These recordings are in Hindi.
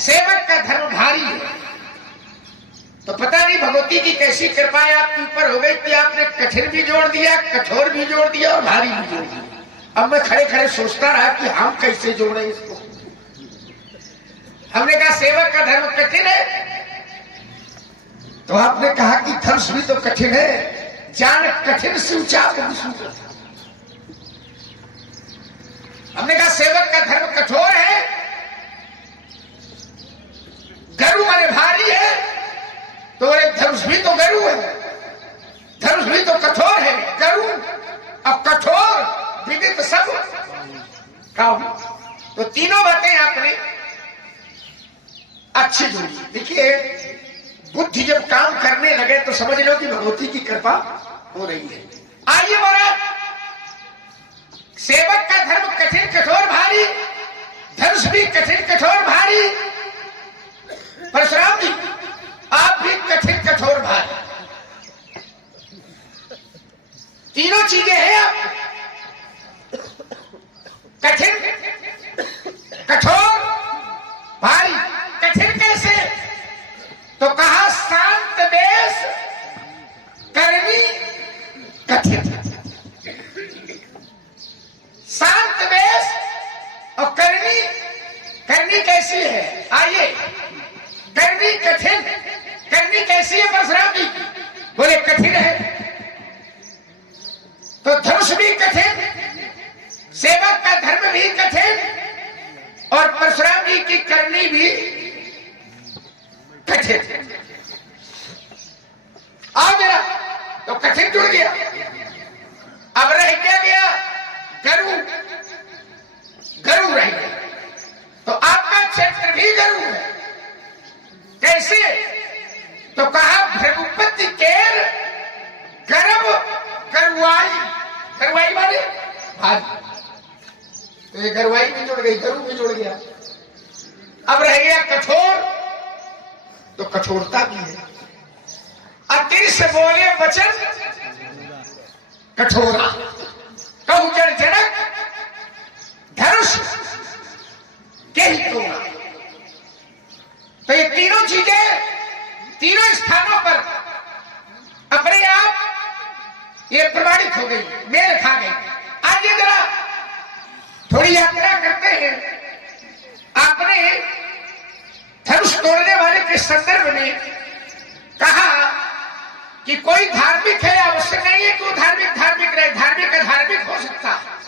सेवक का धर्म भारी है। तो पता नहीं भगवती की कैसी कृपाएं आपके ऊपर हो गई कि आपने कठिन भी जोड़ दिया, कठोर भी जोड़ दिया और भारी भी जोड़ दिया। अब मैं खड़े खड़े सोचता रहा कि हम कैसे जोड़े इसको। हमने कहा सेवक का धर्म कठिन है, तो आपने कहा कि धर्म भी तो कठिन है, जान कठिन से ऊंचा। हमने कहा सेवक का धर्म कठोर है, गरु माने भारी है, तो एक धनुष भी तो गरु है, धनुष भी तो कठोर है, गरु अब कठोर विदित सब कहा। तो तीनों बातें आपने अच्छी जोड़ी। देखिए बुद्धि जब काम करने लगे तो समझ लो कि भगवती की कृपा हो रही है। आइए महाराज, सेवक का धर्म कठिन कठोर भारी, धनुष भी कठिन कठोर भारी, परशुराम जी आप भी कठिन कठोर भारी, तीनों चीजें हैं आप। कठिन कठोर भारी। कठिन कैसे? तो कहा शांत देश करनी कठिन। शांत देश और करनी, करनी कैसी है? आइए, करनी कठिन, करनी कैसी है परशुराम जी? बोले कठिन है। तो धनुष भी कठिन, सेवक का धर्म भी कठिन और परशुराम जी की करनी भी कठिन। आओ जरा, तो कठिन जुड़ गया। अब रह क्या गया? गरु, गरु रह गया। तो आपका क्षेत्र भी गरु है। कैसे? तो कहा भृगुपति केर गर्भ गरुआई। गरुआई माने भारी। तो ये गरुआई भी जुड़ गई, गरु भी जुड़ गया। अब रह गया कठोर, तो कठोरता भी है। अति से बोले वचन कठोरा, कहू जड़ जनक धनुष के ही तोड़ा। तो ये तीनों चीजें तीनों स्थानों पर अपने आप ये प्रमाणित हो गई, मेल खा गई। आइए जरा थोड़ी यात्रा करते हैं। आपने धनुष तोड़ने वाले के संदर्भ में कहा कि कोई धार्मिक है, आवश्यक नहीं है कि वो धार्मिक धार्मिक रहे। धार्मिक अधार्मिक हो सकता है,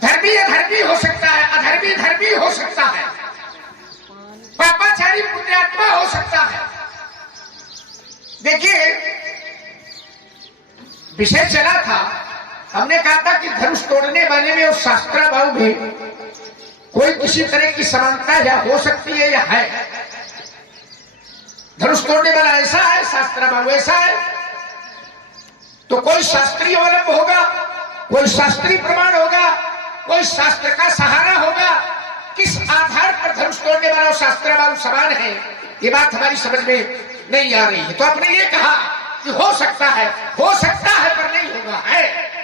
धर्मी अधर्मी हो सकता है, अधर्मी धर्मी हो सकता है, पापाचारी पुण्यात्मा हो सकता है। देखिए विषय चला था, हमने कहा था कि धनुष तोड़ने वाले में और शास्त्राभाव में कोई किसी तरह की समानता या हो सकती है या है। धनुष तोड़ने वाला ऐसा है, शास्त्राभाव ऐसा है। तो कोई शास्त्रीय अवलंब होगा, कोई शास्त्रीय प्रमाण होगा, कोई शास्त्र का सहारा होगा। किस आधार पर धनुष तोड़ने वाला और शास्त्राभाव समान है, ये बात हमारी समझ में नहीं आ रही है। तो आपने ये कहा कि हो सकता है पर नहीं होगा, है।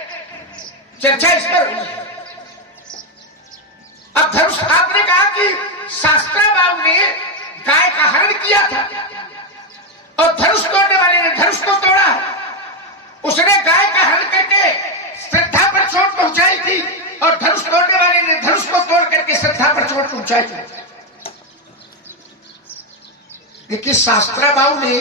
चर्चा इस पर हुई है। अब धनुष, आपने कहा कि शास्त्राभाव ने गाय का हरण किया था और धनुष तोड़ने वाले ने धनुष को तोड़ा। उसने गाय का हरण करके श्रद्धा पर चोट पहुंचाई थी और धनुष तोड़ने वाले ने धनुष को तोड़ करके श्रद्धा पर चोट पहुंचाई थी। लेकिन शास्त्राभाव ने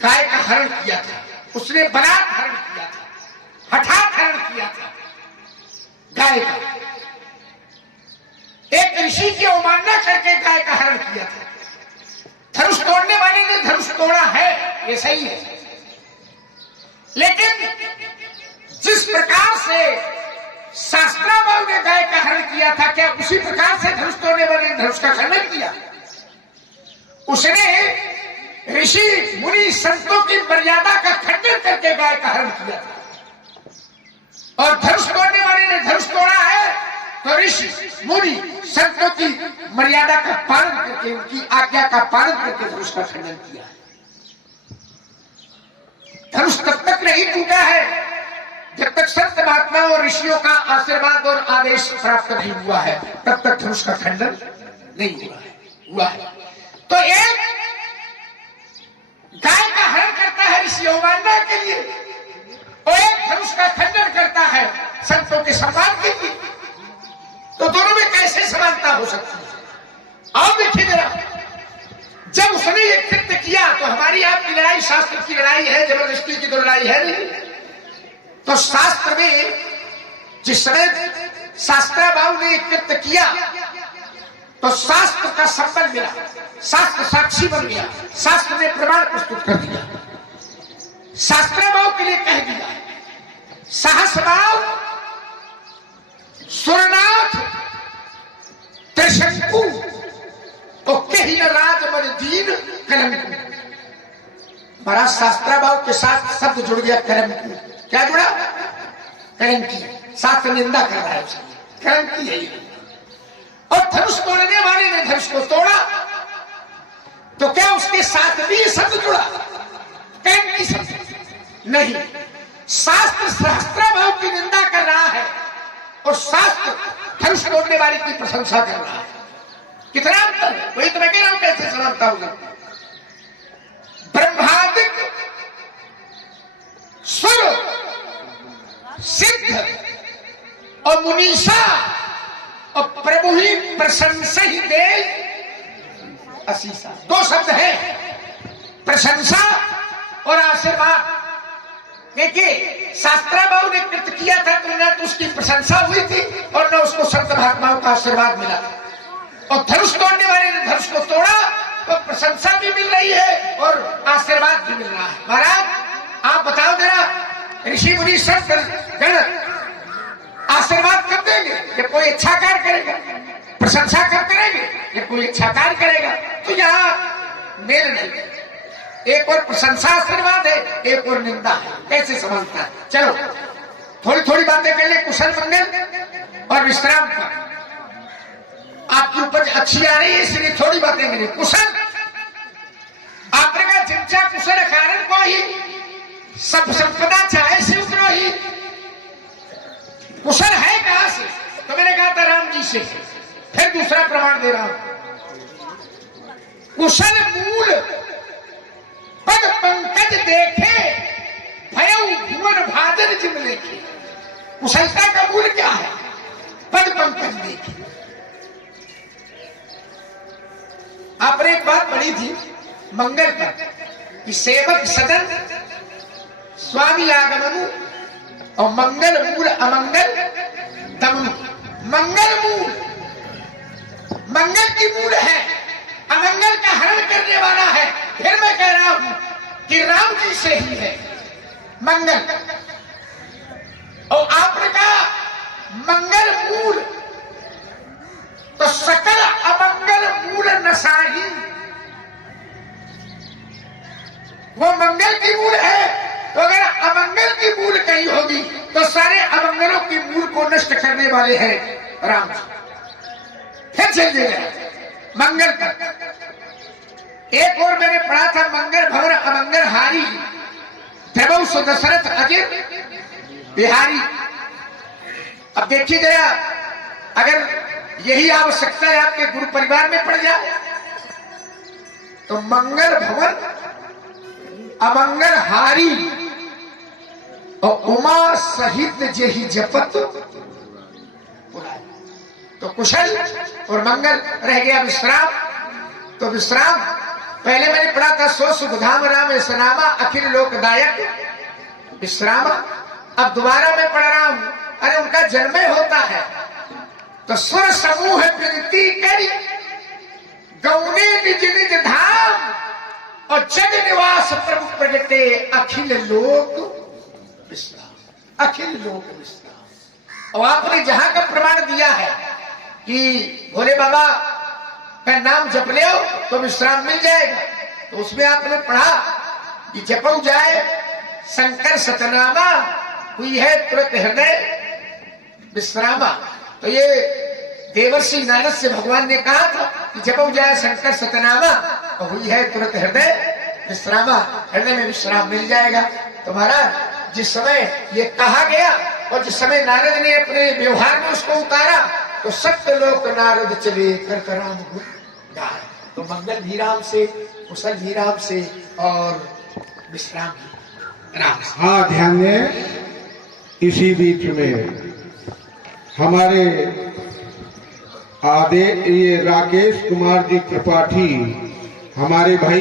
गाय का हरण किया था, उसने बलात् हरण किया था, हठात हरण किया था गाय का। एक ऋषि की अवमानना करके गाय का हरण किया था। धनुष तोड़ने वाले ने धनुष तोड़ा है, ये सही है। लेकिन जिस प्रकार से शास्त्राभाव ने गाय का हरण किया था, क्या उसी प्रकार से धनुष तोड़ने वाले ने धनुष का खंडन किया? उसने ऋषि मुनि संतों की मर्यादा का खंडन करके गाय का हरण किया था। और धनुष तोड़ने वाले ने धनुष तोड़ा है तो ऋषि मुनि संतों की मर्यादा का पालन करके, उनकी आज्ञा का पालन करके धनुष का खंडन किया है। धनुष तब तक नहीं टूटा है जब तक संत महात्मा और ऋषियों का आशीर्वाद और आदेश प्राप्त नहीं हुआ है तब तक धनुष का खंडन नहीं हुआ है। तो एक गाय का हरण करता है ऋषि अवमानना के लिए और एक धनुष का खंडन करता है संतों के सम्मान के लिए। तो दोनों में कैसे समानता हो सकती है? और देखिए जरा, जब उसने ये कृत्य किया तो हमारी आपकी लड़ाई शास्त्र की लड़ाई है, जबरदस्ती की तो लड़ाई है नहीं। तो शास्त्र में जिस समय शास्त्राबाहु ने कृत्य किया तो शास्त्र का संबल मिला, शास्त्र साक्षी बन गया, शास्त्र ने प्रमाण प्रस्तुत कर दिया, शास्त्राबाहु के लिए कह दिया सहस्रबाहु सुरनाथ त्रिशंकु तो कही राज मर दीन कलंकु। महाराज शास्त्राबाहु के साथ शब्द जुड़ गया कलंकु। क्या जुड़ा? कलंकी। शास्त्र निंदा कर रहा है उसकी, कलंकी है ये। और धनुष तोड़ने वाले ने धनुष को तोड़ा तो क्या उसके साथ भी शब्द जुड़ा? कलंकी शब्द नहीं। शास्त्र सहस्त्राबाहु की निंदा कर रहा है और शास्त्र धनुष तोड़ने वाले की प्रशंसा कर रहा है। कितना अंतर है? वही तो मैं कह रहा हूं कैसे समानता होगा। ब्रह्मादिक सुर सिद्ध और मुनीषा और प्रभु ही प्रशंसा ही दे असीसा। दो शब्द है, प्रशंसा और आशीर्वाद। देखिए शास्त्राबाहु ने कृत्य किया था तो न तो उसकी प्रशंसा हुई थी और न उसको संत महात्माओं का आशीर्वाद मिला था। और धनुष तोड़ने वाले ने धनुष को तोड़ा तो प्रशंसा भी मिल रही है और आशीर्वाद भी मिल रहा है। महाराज आप बताओ जरा, ऋषि मुनि संत गण आशीर्वाद कब देंगे? जब कोई अच्छा कार्य करेगा। प्रशंसा कब करेंगे? जब कोई अच्छा कार्य करेगा। तो यहाँ मेल नहीं, एक और प्रशंसा आशीर्वाद है, एक और निंदा है। कैसे समझता है? चलो थोड़ी थोड़ी बातें कर ले, कुशल मंगल और विश्राम का। आपकी उपज अच्छी आ रही है इसलिए थोड़ी बातें मिली। कुशल आपने कहा जिनचा कुशल कारण को ही सब संपदा चाहे से उतरो ही। कुशल है कहां से? तो मैंने कहा था राम जी से। फिर दूसरा प्रमाण दे रहा हूं, कुशल मूल पद पंकज देखे भयउ भुवन भाजन जिम लेखे। कुशलता का मूल क्या है? पद पंकज देखे। आपने एक बात पढ़ी थी मंगल पर कि सेवक सदन स्वामी आगमनु और मंगल मूल अमंगल दमनु। मंगल मूल, मंगल की मूल है, अमंगल का हरण करने वाला है। फिर मैं कह रहा हूं कि राम जी से ही है मंगल। और आपने कहा मंगल मूल तो सकल अमंगल मूल नसाही। वो मंगल की मूल है तो अगर अमंगल की मूल कहीं होगी तो सारे अमंगलों की मूल को नष्ट करने वाले हैं राम जी। फिर चलिए मंगल पर एक और मैंने पढ़ा था, मंगल भवन अमंगल हारी प्रभु सो दशरथ अजिर बिहारी। अब देखिए जरा, अगर यही आवश्यकता है आपके गुरु परिवार में पड़ जाए तो मंगल भवन अमंगल हारी और उमा सहित जेहि जपत तो कुशल और मंगल रह गया विश्राम। तो विश्राम पहले मैंने पढ़ा था, सो सुखधाम राम सनामा अखिल लोकदायक विश्राम। अब दोबारा मैं पढ़ रहा हूं, अरे उनका जन्म होता है तो सुर समूह विनती करी गौने निज निज धाम और जग निवास प्रभु प्रगटे अखिल लोक विश्राम। अखिल लोक विश्राम। और आपने जहां का प्रमाण दिया है कि भोले बाबा का नाम जप ले तो विश्राम मिल जाएगा, तो उसमें आपने पढ़ा कि जपऊ जाए शंकर सतनामा हुई है तुरंत हृदय विश्रामा। तो ये देवर्षि नारद से भगवान ने कहा था कि जपऊ जाए शंकर सतनामा और हुई है तुरंत हृदय विश्रामा। हृदय में विश्राम मिल जाएगा। तो महाराज जिस समय ये कहा गया और जिस समय नारद ने अपने व्यवहार में उसको उतारा तो सत्यलोक नारद चले कर राम गुण गाए। तो मंगल भी राम से, कुशल भी राम से और विश्राम भी राम से। हाँ, ध्यान दें, इसी बीच में हमारे ये राकेश कुमार जी त्रिपाठी, हमारे भाई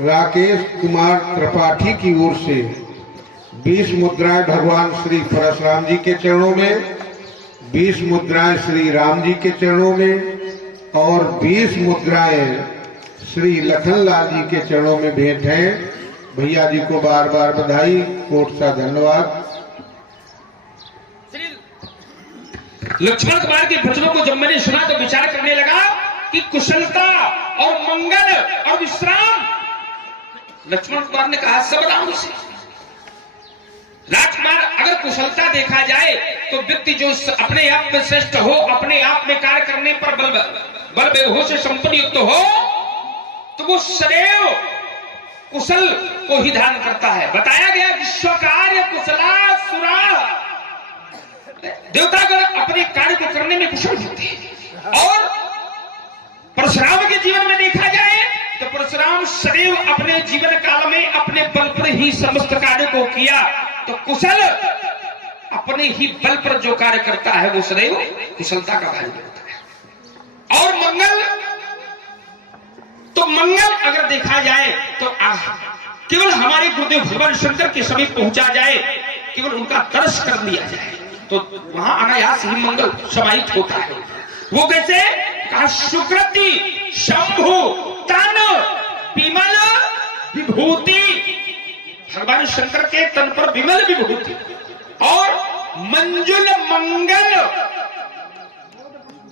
राकेश कुमार त्रिपाठी की ओर से 20 मुद्राएं भगवान श्री परशुराम जी के चरणों में, 20 मुद्राएं श्री राम जी के चरणों में और 20 मुद्राएं श्री लखनलाल जी के चरणों में भेंट हैं। भैया जी को बार बार बधाई, कोट सा धन्यवाद। लक्ष्मण कुमार के वचनों को जब मैंने सुना तो विचार करने लगा कि कुशलता और मंगल और विश्राम, लक्ष्मण कुमार ने कहा सब राम से। राजकुमार, अगर कुशलता देखा जाए तो व्यक्ति जो अपने आप में श्रेष्ठ हो, अपने आप में कार्य करने पर बल वैभव से संपन्न युक्त हो, तो वो सदैव कुशल को ही ध्यान करता है। बताया गया विश्व कार्य कुशला सुरा, देवतागण अपने कार्य को करने में कुशल होते हैं। और परशुराम के जीवन में देखा जाए तो परशुराम सदैव अपने जीवन काल में अपने बल पर ही समस्त कार्य को किया। तो कुशल अपने ही बल पर जो कार्य करता है वो सदैव कुशलता का भागी होता है। और मंगल, तो मंगल अगर देखा जाए तो केवल हमारे गुरुदेव भगवान शंकर के समीप पहुंचा जाए, केवल उनका दर्श कर लिया जाए तो वहां अनायास ही मंगल समाहित होता है। वो कैसे? कहा सुकृति शंभु तन विमल विभूति, भगवान शंकर के तन पर विमल विभूति और मंजुल मंगल,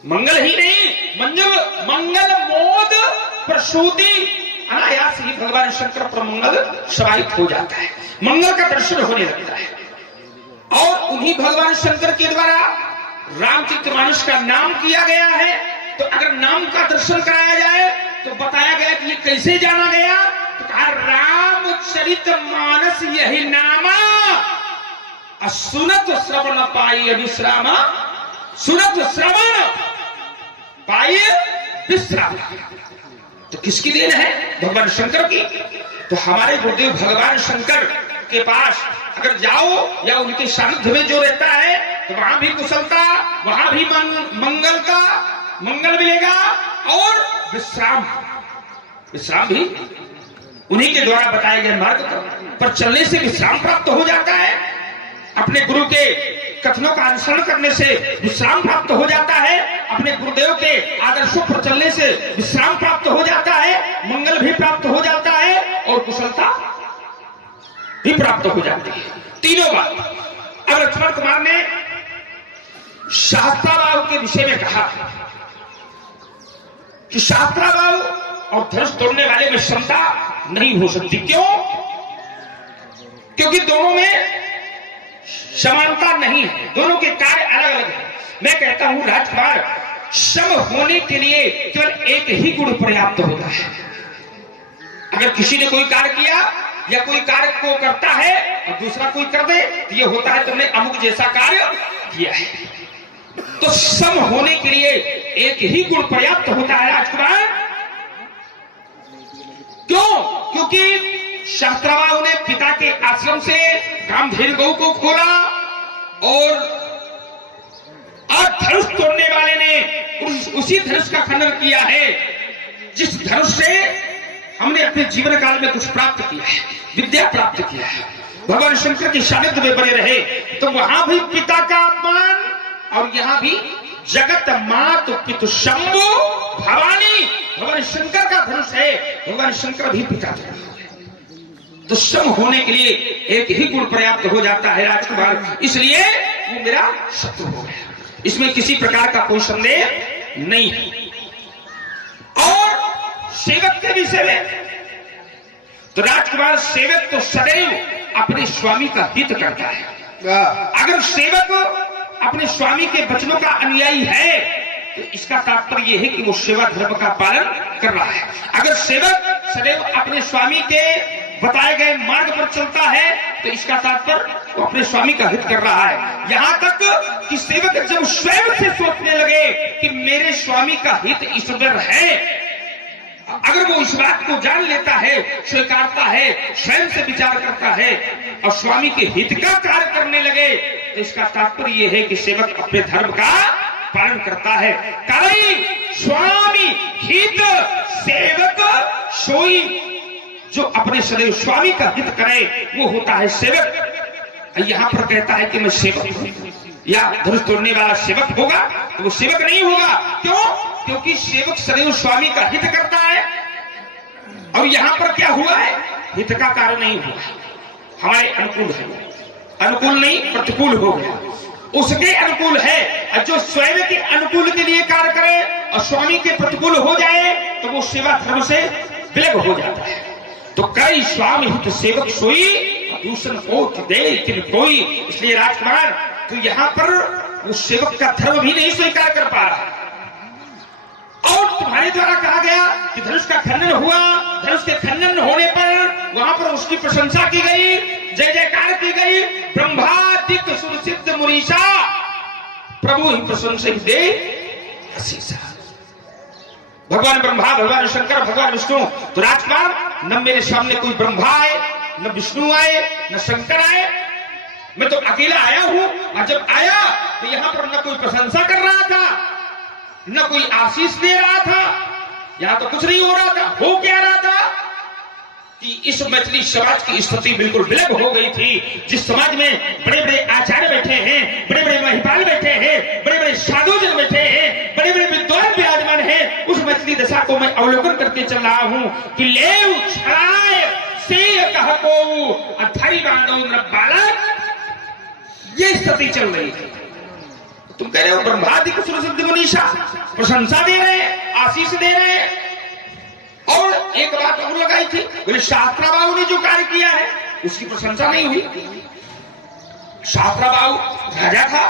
मंगल ही नहीं मंजुल मंगल मोद प्रसूति, अनायास ही भगवान शंकर पर मंगल समाहित हो जाता है, मंगल का दर्शन होने लगता है। और उन्हीं भगवान शंकर के द्वारा रामचरितमानस का नाम किया गया है। तो अगर नाम का दर्शन कराया जाए तो बताया गया कि ये कैसे जाना गया, तो कहा रामचरितमानस यही नामा सुनत श्रवण पाई विश्राम, सुनत श्रवण पाई विश्राम। तो किसकी देन है? भगवान शंकर की। तो हमारे गुरुदेव भगवान शंकर के पास अगर जाओ या उनके सानिध्य में जो रहता है तो वहां भी कुशलता, वहां भी मंगल मिलेगा और विश्राम भी उन्हीं के द्वारा बताए गए मार्ग पर चलने से विश्राम प्राप्त हो जाता है। अपने गुरु के कथनों का अनुसरण करने से विश्राम प्राप्त हो जाता है, अपने गुरुदेव के आदर्शों पर चलने से विश्राम प्राप्त हो जाता है, मंगल भी प्राप्त हो जाता है और कुशलता भी प्राप्त हो जाती है। तीनों बात। अब लक्ष्मण कुमार ने शास्त्राबाहु के विषय में कहा कि शास्त्राबाहु और धनुष तोड़ने वाले में क्षमता नहीं हो सकती। क्यों? क्योंकि दोनों में समानता नहीं है, दोनों के कार्य अलग अलग है। मैं कहता हूं राजकुमार, सम होने के लिए केवल एक ही गुण पर्याप्त होता है। अगर किसी ने कोई कार्य किया या कोई कार्य को करता है और दूसरा कोई कर दे तो ये होता है तुमने अमुक जैसा कार्य किया है। तो सम होने के लिए एक ही गुण पर्याप्त होता है राजकुमार। क्यों? क्योंकि शास्त्राबाहु ने पिता के आश्रम से कामधेनु गौ को खोला और धनुष तोड़ने वाले ने उसी धनुष का खंडन किया है जिस धनुष से हमने अपने जीवन काल में कुछ प्राप्त किया है, विद्या प्राप्त किया है, भगवान शंकर के सानिध्य में बने रहे। तो वहां भी पिता का अपमान और यहां भी जगत मात पितु शंभु भवानी, भगवान शंकर का धनुष है, भगवान शंकर भी पिता थे। तो सम होने के लिए एक ही गुण पर्याप्त हो जाता है राजकुमार, इसलिए वो मेरा शत्रु हो गया, इसमें किसी प्रकार का कोई संदेह नहीं है। और सेवक के विषय में तो राजकुमार, सेवक तो सदैव अपने स्वामी का हित करता है। अगर सेवक अपने स्वामी के वचनों का अनुयायी है तो इसका तात्पर्य यह है कि वो सेवा धर्म का पालन कर रहा है। अगर सेवक सदैव अपने स्वामी के बताए गए मार्ग पर चलता है तो इसका तात्पर्य वो अपने स्वामी का हित कर रहा है। यहाँ तक कि सेवक जब स्वयं से सोचने लगे कि मेरे स्वामी का हित ईश्वर है, अगर वो इस बात को जान लेता है, स्वीकारता है, स्वयं से विचार करता है और स्वामी के हित का कार्य करने लगे, तो इसका तात्पर्य यह है कि सेवक अपने धर्म का पालन करता है। कारण स्वामी हित सेवक सोई, जो अपने सदैव स्वामी का हित करे वो होता है सेवक। यहाँ पर कहता है कि मैं सेवक हूं, या धनुष तोड़ने वाला सेवक होगा तो वो सेवक नहीं होगा। क्यों? क्योंकि सेवक सदैव स्वामी का हित करता है। और यहां पर क्या हुआ है? हित का कार्य नहीं हुआ, हमारे अनुकूल है, अनुकूल नहीं प्रतिकूल हो गया, उसके अनुकूल है। जो स्वयं के अनुकूल के लिए कार्य करे और स्वामी के प्रतिकूल हो जाए तो वो सेवा धर्म से विलग हो जाता है। तो कई स्वामी हित सेवक सोई, दूषण को दे किन कोई। इसलिए राजकुमार तो यहाँ पर उस सेवक का धर्म भी नहीं स्वीकार कर पा रहा। और तुम्हारे द्वारा कहा गया कि धनुष का खंडन हुआ, धनुष के खंडन होने पर वहां पर उसकी प्रशंसा की गई, जय जयकार की गई। ब्रह्मादिक सुरसिद्ध मुनीषा प्रभु ही प्रशंसा दे असीसा। भगवान ब्रह्मा, भगवान शंकर, भगवान विष्णु। तो राजकुमार न मेरे सामने कोई ब्रह्मा आए, न विष्णु आए, न शंकर आए, मैं तो अकेला आया हूं। और जब आया तो यहां पर न कोई प्रशंसा कर रहा था, न कोई आशीष दे रहा था, यहां तो कुछ नहीं हो रहा था। हो क्या रहा था कि इस मैथिली समाज की स्थिति बिल्कुल विलग हो गई थी। जिस समाज में बड़े बड़े आचार्य बैठे हैं, बड़े बड़े महिपाल बैठे हैं, बड़े बड़े साधुजन बैठे हैं, बड़े बड़े विद्वान विराजमान हैं, उस मैथिली दशा को मैं अवलोकन करके चल रहा हूं कि लेव छाए से कह को अथरी बांधो बालक, ये स्थिति चल रही थी। तुम कह रहे हो ब्रह्मादिक सुरसिद्ध मुनीषा प्रशंसा दे रहे हैं, आशीष दे रहे हैं। और एक बात और लगाई थी, बोले शास्त्राबाहु ने जो कार्य किया है उसकी प्रशंसा नहीं हुई। शास्त्राबाहु राजा था।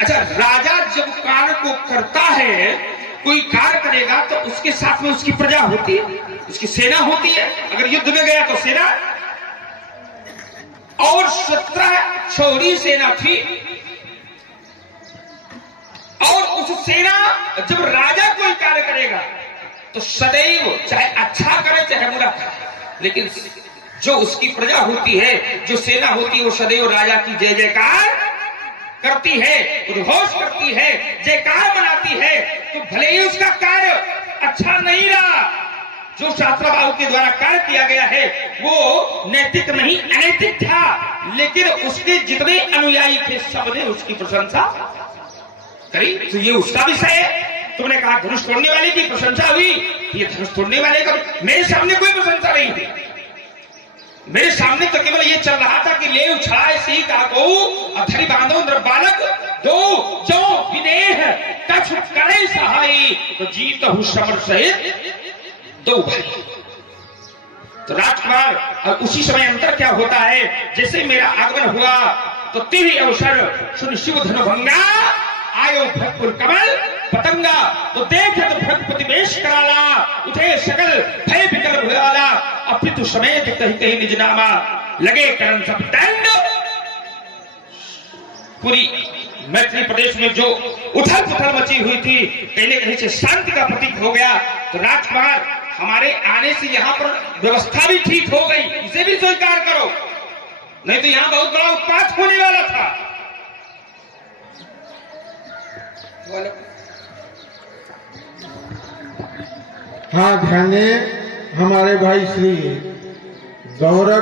अच्छा, राजा जब कार्य को करता है, कोई कार्य करेगा तो उसके साथ में उसकी प्रजा होती है, उसकी सेना होती है। अगर युद्ध में गया तो सेना, और 17 छोड़ी सेना थी। और उस सेना जब राजा कोई कार्य करेगा तो सदैव चाहे अच्छा करे चाहे बुरा करे, लेकिन जो उसकी प्रजा होती है, जो सेना होती है, वो सदैव राजा की जय जयकार करती है, उद्घोष करती है, जयकार मनाती है। तो भले ही उसका कार्य अच्छा नहीं रहा, जो शास्त्राबाहु के द्वारा कार्य किया गया है वो नैतिक नहीं अनैतिक था, लेकिन उसके जितने अनुयायी थे सबने उसकी प्रशंसा करी। तो ये उसका विषय है। तुमने कहा धनुष तोड़ने वाले की प्रशंसा हुई, ये धनुष तोड़ने वाले का मेरे सामने कोई प्रशंसा नहीं थी। मेरे सामने तो केवल ये चल रहा था कि ले उछाए सी का को अधरी बांधो बालक दो जो विनेह कछ करे सहाई, तो जीत हूं समर सहित दो भाई। तो राजकुमार, और उसी समय अंतर क्या होता है, जैसे मेरा आगमन हुआ तो तिहि अवसर सुन शिव धनुभंगा आयो भक्पुर कमल पतंगा, तो देखे तो भक्ति वेश कराला, उठे सकल भय विकल भयाला, अपितु समेत कहीं कहीं निज नामा, लगे करण सब दंड। पूरी मैथिली प्रदेश में जो उथल पुथल मची हुई थी, कहीं कहीं से शांति का प्रतीक हो गया। तो राजकुमार, हमारे आने से यहाँ पर व्यवस्था भी ठीक हो गई, इसे भी स्वीकार करो, नहीं तो यहाँ बहुत बड़ा उत्पात होने वाला था। हाँ, ध्यान दें, हमारे भाई श्री गौरव